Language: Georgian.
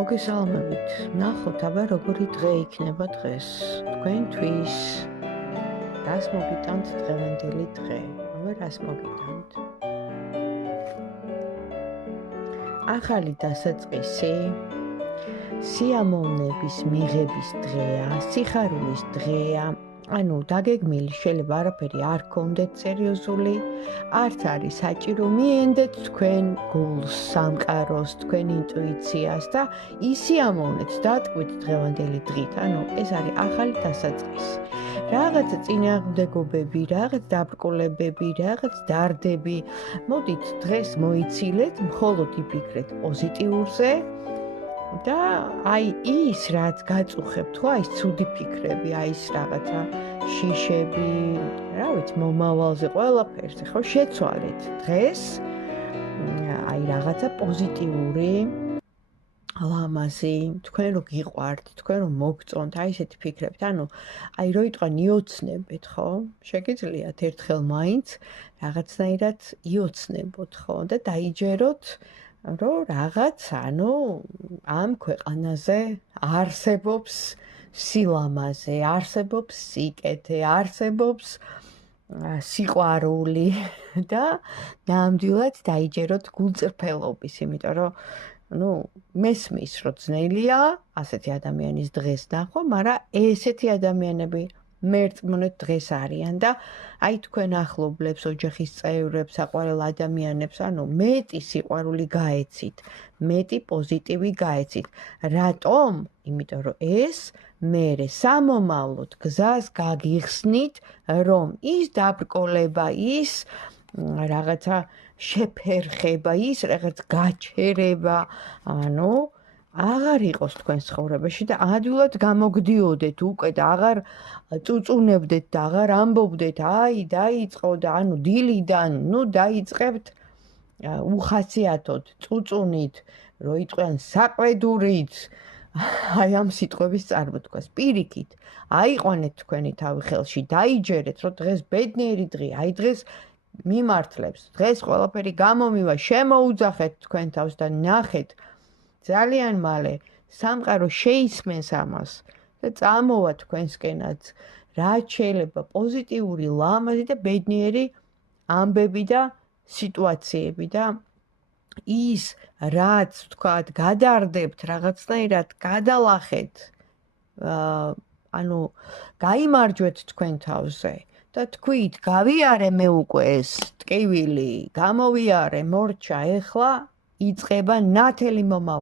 მოგესალმებით. ნახოთ, აბა როგორი დღე იქნება დღეს. თქვენთვის რას მოგიტანთ დღევანდელი დღე? აბა რას მოგიტანთ? ახალი დასაწყისი, სიამოვნების მიღების დღეა, სიხარულის დღეა. ანუ დაგეგმილი შეიძლება არაფერი არ გქონდეთ სერიოზული, არც არის საჭირო მიენდეთ თქვენ გულს, სამყაროს, თქვენ ინტუიციას და ისიამოვნეთ, დატყვით დღევანდელი დღით. ანუ ეს არის ახალი დასაწყისი. რაღაც წინააღმდეგობები, რაღაც დაბრკოლებები, რაღაც დარდები. მოდით დღეს მოიცილეთ, მხოლოდ იფიქრეთ პოზიტიურზე. და აი ის რაც გაწუხებთ, ხო აი ცუდი ფიქრები, აი ის რაღაცა შიშები, რა ვიცი, მომავალზე ყველაფერზე, ხო შეცვალეთ დღეს. აი რაღაცა პოზიტიური, ლამაზი, თქვენ რო გიყვართ, თქვენ რო მოგწონთ, აი ესეთი ფიქრებით. ანუ აი რო იტყვან იოცნებეთ, ხო? შეგიძლიათ ერთხელ მაინც რაღაცნაირად იოცნებოთ, ხო? და დაიჯეროთ რომ რაღაც, ანუ ამ ქვეყანაზე არსებობს სილამაზე, არსებობს სიკეთე, არსებობს სიყვარული და ნამდვილად დაიჯეროთ გულწრფელობის, იმიტომ რომ მესმის რომ ძნელია ასეთი ადამიანის დღეს ნახო, მაგრამ ესეთი ადამიანები მერწმუნეთ დღეს არიან და აი თქვენ ახლობლებს, ოჯახის წევრებს, საყვარელ ადამიანებს, ანუ მეტი სიყვარული გაეცით, მეტი პოზიტივი გაეცით. რატომ? იმიტომ რომ ეს მერე სამომავლოდ გზას გაგიხსნით, რომ ის დაბრკოლება, ის რაღაცა შეფერხება, ის რაღაც გაჩერება, ანუ აღარ იყოს თქვენ ცხოვრებაში და ადვილად გამოგდიოდეთ უკვე და აღარ წუწუნებდეთ და აღარ ამბობდეთ, აი დაიწყო და ანუ დილიდან, დაიწყებთ უხასიათოდ წუწუნით, რო იტყვიან საყვედურით, აი ამ სიტყვების წარმოთქვას პირიქით, აიყვანეთ თქვენი თავი ხელში, დაიჯერეთ, რომ დღეს ბედნიერი დღეა, აი დღეს მიმართლებს, დღეს ყველაფერი გამომივა, შემოუძახეთ თქვენ თავს და ნახეთ ძალიან მალე სამყარო შეისმენს ამას და წამოვა თქვენსკენაც რაც შეიძლება პოზიტიური, ლამაზი და ბედნიერი ამბები და სიტუაციები და ის რაც ვთქვათ გადარდებთ რაღაცნაირად გადალახეთ, ანუ გაიმარჯვეთ თქვენ თავზე და თქვით გავიარე მე უკვე ეს ტკივილი, გამოვიარე მორჩა, ეხლა იწყება ნათელი მომავალი.